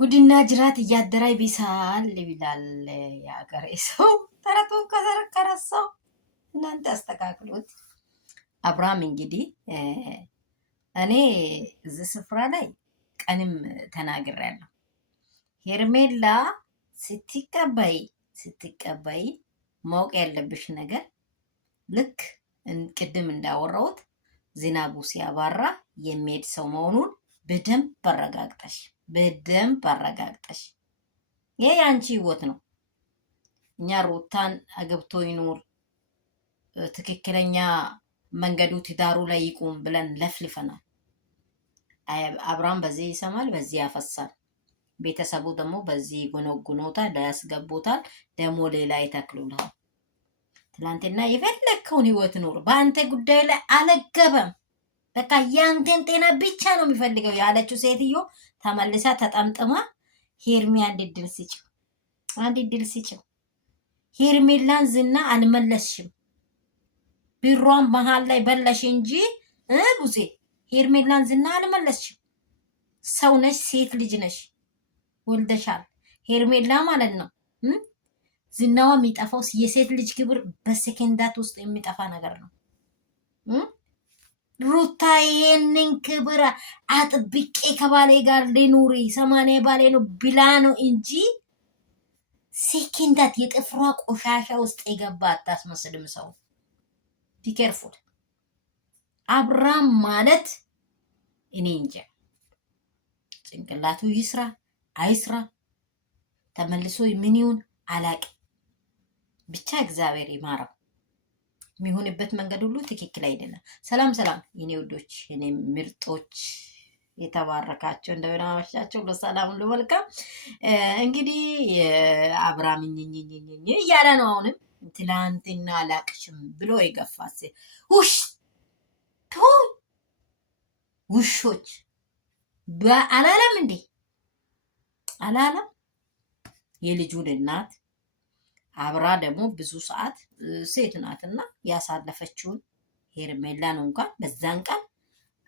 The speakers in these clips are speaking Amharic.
ጉድና ጅራት እያደራይ ቢሳል ይላል የሀገሬ ሰው። ተረቱን ከዘረከረ ሰው እናንተ አስተካክሉት። አብርሃም እንግዲህ እኔ እዚህ ስፍራ ላይ ቀንም ተናግሬያለሁ። ሄርሜላ ስትቀበይ ማወቅ ያለብሽ ነገር ልክ ቅድም እንዳወራሁት ዝናቡ ሲያባራ የሚሄድ ሰው መሆኑን በደንብ አረጋግጠሽ ይሄ የአንቺ ህይወት ነው። እኛ ሩታን አገብቶ ይኑር ትክክለኛ መንገዱ ትዳሩ ላይ ይቁም ብለን ለፍልፈናል። አብርሃም በዚህ ይሰማል፣ በዚህ ያፈሳል። ቤተሰቡ ደግሞ በዚህ ጎነጉኖታል፣ ያስገቡታል፣ ደግሞ ሌላ ይተክሉልሃል። ትላንትና የፈለግከውን ህይወት ኑር፣ በአንተ ጉዳይ ላይ አልገባም፣ በቃ ያንተን ጤና ብቻ ነው የሚፈልገው ያለችው ሴትዮ ተመልሳ ተጠምጥማ ሄርሜ አንድ እድል ስጭው። ሄርሜላን ዝና አልመለስሽም፣ ብሯን መሀል ላይ በለሽ እንጂ ቡዜ ሄርሜላን ዝና አልመለስሽም። ሰው ነሽ፣ ሴት ልጅ ነሽ፣ ወልደሻል። ሄርሜላ ማለት ነው ዝናዋ የሚጠፋው የሴት ልጅ ክብር በሰከንዳት ውስጥ የሚጠፋ ነገር ነው። ሩታ ይሄንን ክብር አጥብቄ ከባሌ ጋር ሊኑሪ 80 ባሌ ነው ብላ ነው እንጂ ሰከንዳት የጥፍሯ ቆሻሻ ውስጥ የገባ አታስመስልም። ሰው ቢኬርፉል። አብርሃም ማለት እኔ እንጃ ጭንቅላቱ ይስራ አይስራ ተመልሶ ምን ይሁን አላቅም። ብቻ እግዚአብሔር ይማረው። የሚሆንበት መንገድ ሁሉ ትክክል አይደለም። ሰላም የኔ ውዶች፣ የኔ ምርጦች፣ የተባረካቸው እንደምን አመሻቸው። ለሰላም ሁሉ መልካም። እንግዲህ አብርሃም እያለ ነው። አሁንም ትላንትና አላቅሽም ብሎ የገፋት ውሾች አላለም እንዴ? አላለም? የልጁን እናት አብራ ደግሞ ብዙ ሰዓት ሴት ናትና ያሳለፈችውን ሄርሜላን እንኳን በዛን ቀን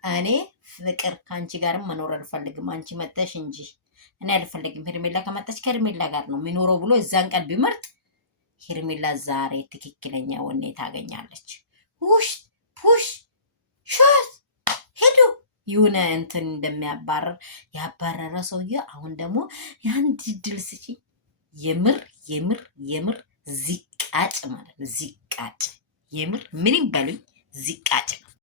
እኔ ፍቅር ከአንቺ ጋርም መኖር አልፈልግም፣ አንቺ መጠሽ እንጂ እኔ አልፈልግም፣ ሄርሜላ ከመጣች ከሄርሜላ ጋር ነው የሚኖረው ብሎ እዛን ቀን ቢመርጥ ሄርሜላ ዛሬ ትክክለኛ ወኔ ታገኛለች። ፑሽ ሾት ሄዱ ይሁን እንትን እንደሚያባረር ያባረረ ሰውዬ አሁን ደግሞ የአንድ ድል ስጪ። የምር ዝቃጭ ማለት ነው። ዝቃጭ የምር ምንም በሉኝ ዝቃጭ